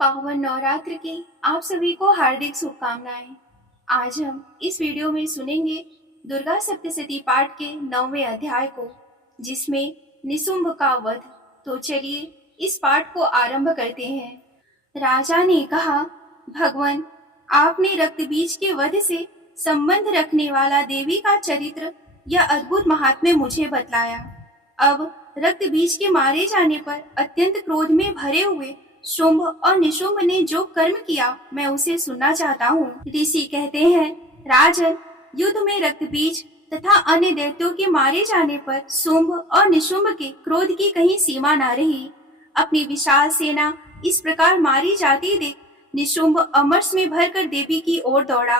पावन नवरात्र की आप सभी को हार्दिक शुभकामनाएं। आज हम इस वीडियो में सुनेंगे दुर्गा सप्तशती पाठ के 9वें अध्याय को, जिसमें निशुंभ का वध। तो चलिए इस पाठ को आरंभ करते हैं। राजा ने कहा, भगवान, आपने रक्त बीज के वध से संबंध रखने वाला देवी का चरित्र या अद्भुत महात्म्य मुझे बतलाया। अब रक्त बीज के मारे जाने पर अत्यंत क्रोध में भरे हुए शुंभ और निशुंभ ने जो कर्म किया, मैं उसे सुनना चाहता हूँ। ऋषि कहते हैं, राजन, युद्ध में रक्त बीज तथा अन्य दैत्यों के मारे जाने पर शुंभ और निशुंभ के क्रोध की कहीं सीमा न रही। अपनी विशाल सेना इस प्रकार मारी जाती देख निशुंभ अमर्ष में भरकर देवी की ओर दौड़ा।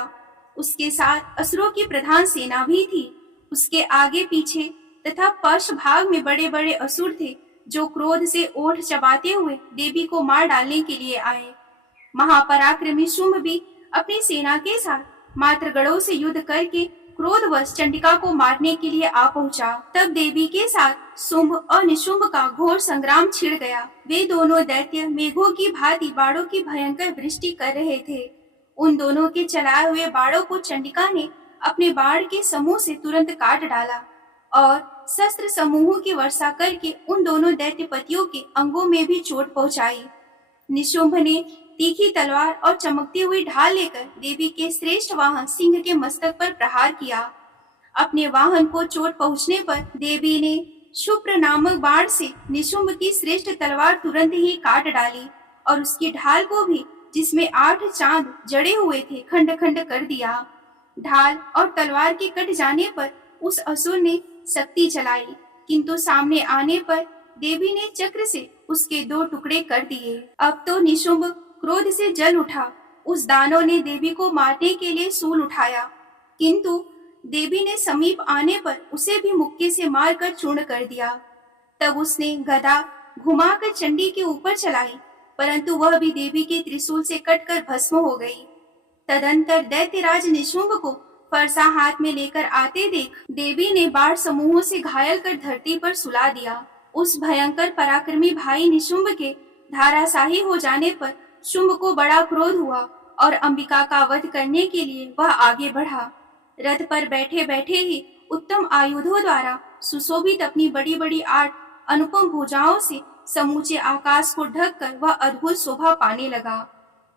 उसके साथ असुरों की प्रधान सेना भी थी। उसके आगे पीछे तथा पश्च भाग में बड़े बड़े असुर थे, जो क्रोध से ओठ चबाते हुए देवी को मार डालने के लिए आए। महापराक्रमी शुंभ भी अपनी सेना के साथ मात्र गढ़ों से युद्ध करके क्रोधवश चंडिका को मारने के लिए आ पहुंचा। तब देवी के साथ शुंभ और निशुंभ का घोर संग्राम छिड़ गया। वे दोनों दैत्य मेघों की भांति बाणों की भयंकर वृष्टि कर रहे थे। उन दोनों के चलाए हुए बाणों को चंडिका ने अपने बाण के समूह से तुरंत काट डाला और शस्त्र समूहों की वर्षा करके उन दोनों दैत्यपतियों के अंगों में भी चोट पहुंचाई। निशुंभ ने तीखी तलवार और चमकती हुई ढाल लेकर देवी के श्रेष्ठ वाहन सिंह के मस्तक पर प्रहार किया। अपने वाहन को चोट पहुंचने पर देवी ने शुभ्र नामक बाण से निशुंभ की श्रेष्ठ तलवार तुरंत ही काट डाली और उसकी ढाल को भी, जिसमें 8 चांद जड़े हुए थे, खंड खंड कर दिया। ढाल और तलवार के कट जाने पर उस असुर ने शक्ति चलाई, किंतु सामने आने पर देवी ने चक्र से उसके 2 टुकड़े कर दिए। अब तो निशुंभ क्रोध से जल उठा। उस दानव ने देवी को मारने के लिए सूल उठाया, किंतु देवी ने समीप आने पर उसे भी मुक्के से मारकर चूर्ण कर दिया। तब उसने गदा घुमाकर चंडी के ऊपर चलाई, परंतु वह भी देवी के त्रिशूल से कटकर भस्म हो गई। तदंतर दैत्यराज निशुंभ को फरसा हाथ में लेकर आते देख देवी ने बाण समूहों से घायल कर धरती पर सुला दिया। उस भयंकर पराक्रमी भाई निशुंभ के धाराशाही हो जाने पर शुंभ को बड़ा क्रोध हुआ और अंबिका का वध करने के लिए वह आगे बढ़ा। रथ पर बैठे बैठे ही उत्तम आयुधों द्वारा सुशोभित अपनी बड़ी बड़ी 8 अनुपम भुजाओं से समूचे आकाश को ढककर वह अद्भुत शोभा पाने लगा।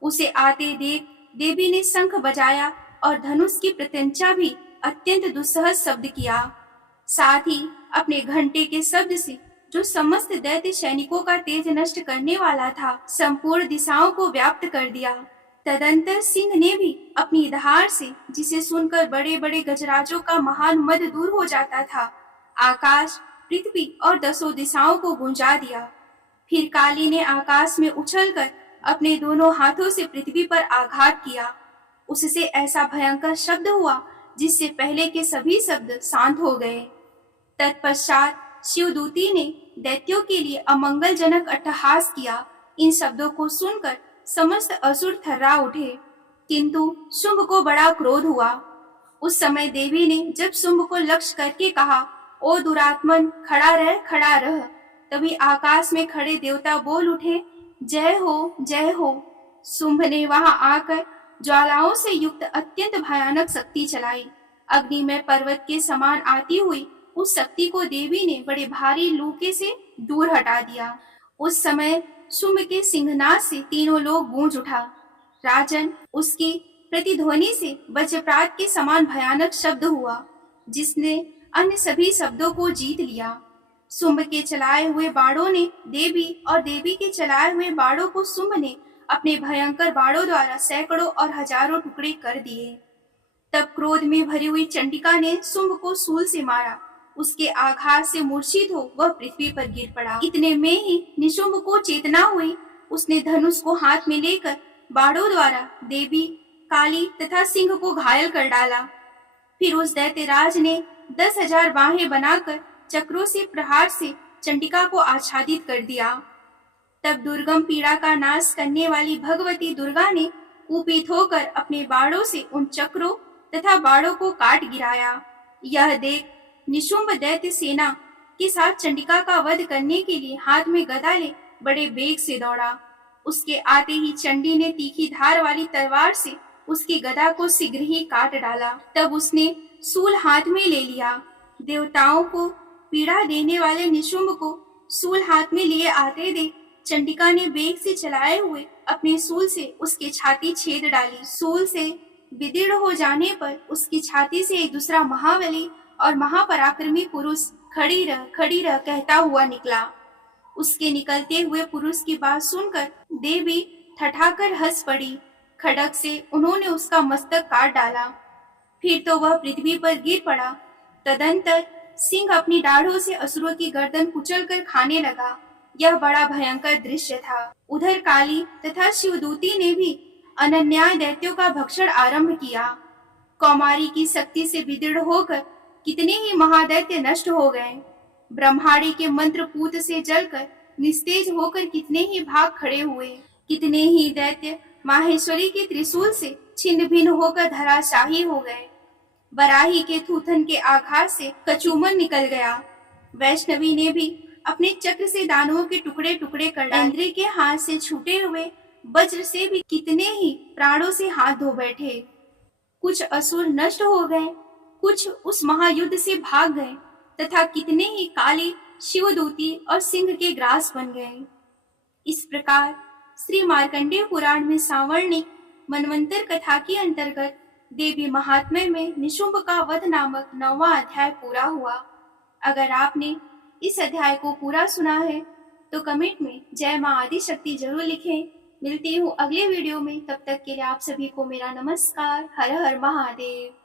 उसे आते देख देवी ने शंख बजाया और धनुष की प्रत्यंचा भी अत्यंत दुस्सह शब्द किया। साथ ही अपने घंटे के शब्द से, जो समस्त दैत्य सैनिकों का तेज नष्ट करने वाला था, संपूर्ण दिशाओं को व्याप्त कर दिया। तदंतर सिंह ने भी अपनी धार से, जिसे सुनकर बड़े बड़े गजराजों का महान मद दूर हो जाता था, आकाश, पृथ्वी और 10 दिशाओं को गुंजा दिया। फिर काली ने आकाश में उछलकर अपने दोनों हाथों से पृथ्वी पर आघात किया। उससे ऐसा भयंकर शब्द हुआ जिससे पहले के सभी शब्द शांत हो गए। तत्पश्चात शिवदूती ने दैत्यों के लिए अमंगलजनक अट्टहास किया। इन शब्दों को सुनकर समस्त असुर थर्रा उठे, किंतु शुंभ को बड़ा क्रोध हुआ। उस समय देवी ने जब शुंभ को लक्ष्य करके कहा, ओ दुरात्मन, खड़ा रह, खड़ा रह, तभी आकाश में खड़े देवता बोल उठे, जय हो, जय हो। शुंभ ने वहां आकर ज्वालाओं से युक्त अत्यंत भयानक शक्ति चलाई। अग्नि में पर्वत के समान आती हुई उस शक्ति को देवी ने बड़े भारी लूके से दूर हटा दिया। उस समय शुंभ के सिंहनाद से तीनों लोग गूंज उठा। राजन, उसकी प्रतिध्वनि से वज्रपात के समान भयानक शब्द हुआ, जिसने अन्य सभी शब्दों को जीत लिया। शुंभ के चलाए हुए बाणों ने देवी और देवी के चलाए हुए बाणों को शुंभ ने अपने भयंकर बाणों द्वारा सैकड़ों और हजारों टुकड़े कर दिए। तब क्रोध में भरी हुई चंडिका ने शुंभ को शूल से मारा। उसके आघात से मूर्छित हो वह पृथ्वी पर गिर पड़ा। इतने में ही निशुंभ को चेतना हुई। उसने धनुष को हाथ में लेकर बाणों द्वारा देवी, काली तथा सिंह को घायल कर डाला। फिर उस दैत्यराज ने 10,000 बाहें बनाकर चक्रों से प्रहार से चंडिका को आच्छादित कर दिया। तब दुर्गम पीड़ा का नाश करने वाली भगवती दुर्गा ने कुपित होकर अपने बाणों से उन चक्रों तथा बाणों को काट गिराया। यह देख निशुंभ दैत्य सेना के साथ चंडिका का वध करने के लिए हाथ में गदा ले बड़े वेग से दौड़ा। उसके आते ही चंडी ने तीखी धार वाली तलवार से उसकी गदा को शीघ्र ही काट डाला। तब उसने सूल हाथ में ले लिया। देवताओं को पीड़ा देने वाले निशुंभ को सूल हाथ में लिए आते देख चंडिका ने वेग से चलाए हुए अपने सूल से उसकी छाती छेद डाली। सूल से विदीर्ण हो जाने पर उसकी छाती से एक दूसरा महाबली और महापराक्रमी पुरुष खड़ी रह कहता हुआ निकला। उसके निकलते हुए पुरुष की बात सुनकर देवी ठठाकर हंस पड़ी। खड्ग से उन्होंने उसका मस्तक काट डाला। फिर तो वह पृथ्वी पर गिर पड़ा। तदंतर सिंह अपनी दाढ़ों से असुरों की गर्दन कुचलकर खाने लगा। यह बड़ा भयंकर दृश्य था। उधर काली तथा शिवदूती ने भी अनन्याय दैत्यों का भक्षण आरंभ किया। कौमारी की शक्ति से विदीर्ण होकर कितने ही महादैत्य नष्ट हो गए। ब्रह्माणी के मंत्र पूत से जलकर निस्तेज होकर कितने ही भाग खड़े हुए। कितने ही दैत्य माहेश्वरी के त्रिशूल से छिन्न भिन्न होकर धराशाही हो गए। बराही के थूथन के आघात से कचूमन निकल गया। वैष्णवी ने भी अपने चक्र से दानवों के टुकड़े टुकड़े कर डाले। इंद्र के हाथ से छूटे हुए वज्र से भी कितने ही प्राणों से हाथ धो बैठे। कुछ असुर नष्ट हो गए, कुछ उस महायुद्ध से भाग गए तथा कितने ही काली शिवदूती और सिंह के ग्रास बन गए। इस प्रकार श्री मार्कंडेय पुराण में सांवर्णिक मनवंतर कथा के अंतर्गत देवी महात्म्य में निशुंभ का वध नामक 9वां अध्याय पूरा हुआ। अगर आपने इस अध्याय को पूरा सुना है तो कमेंट में जय मां आदिशक्ति जरूर लिखें। मिलती हूँ अगले वीडियो में। तब तक के लिए आप सभी को मेरा नमस्कार। हर हर महादेव।